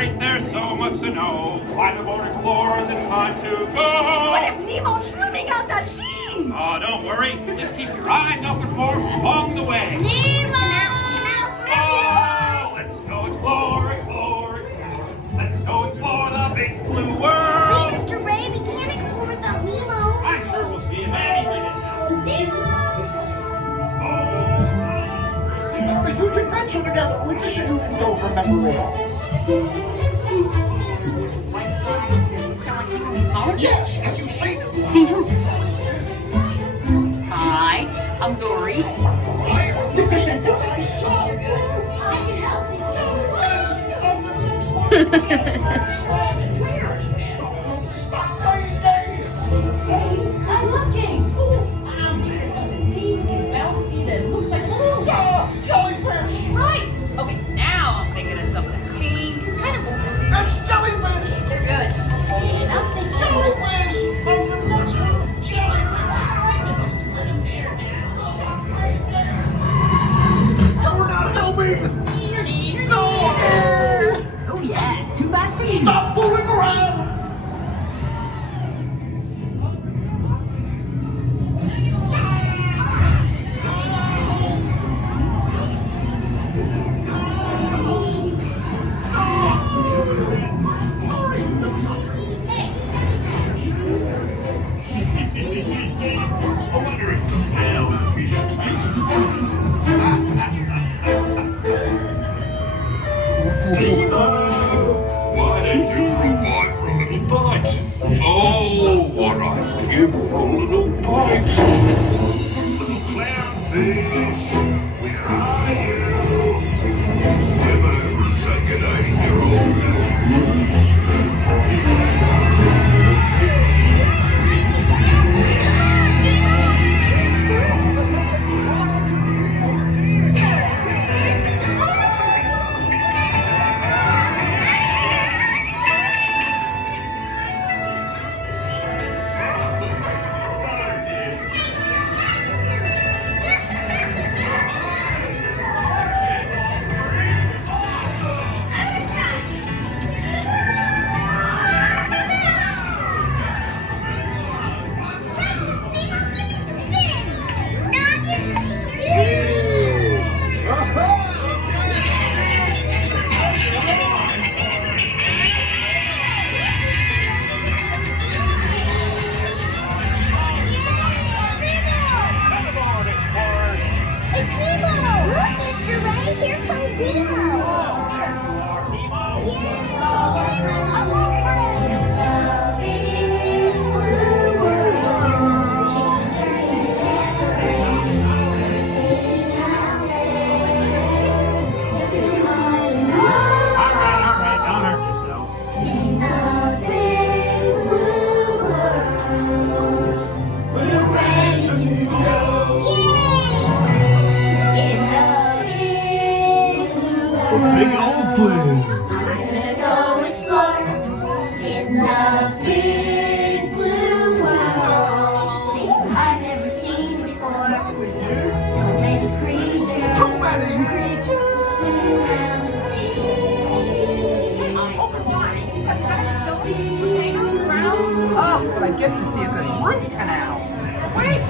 great, there's so much to know. Climb aboard, explorers, it's time to go. What if Nemo's swimming out to sea? Oh, don't worry. Just keep your eyes open for him along the way. Nemo! Oh, let's go explore, explore. Let's go explore the big blue world. Wait, Mr. Ray, we can't explore without Nemo. I'm sure we'll see him any minute now. Nemo! A huge adventure together, which you don't remember at all. White stripes and kind of like these smaller? Yes, have you seen him? Seen who? Hi, I'm Dory. I saw you. Stop playing games. Games? I love games. Ooh, there's something pink and bouncy that looks like a little... Jellyfish. Right. Okay, now I'm thinking of something pink, kind of blue. That's jellyfish. They're good. And I'm thinking... Jellyfish. And the next one, jellyfish. Because I'm splitting hairs now. Stop playing games. You're not helping. No! Oh yeah, too fast for you. Stop fooling around. I wonder if fish taste. Why don't you drop by for a little bite? Oh, what a beautiful little bite! Little clownfish, where are you? Swim over and say good day to your old Big old blue. I'm gonna go explore in the big blue world. Things I've never seen before. So many creatures. Too many creatures. Oh, but I get to see a good root canal. Wait!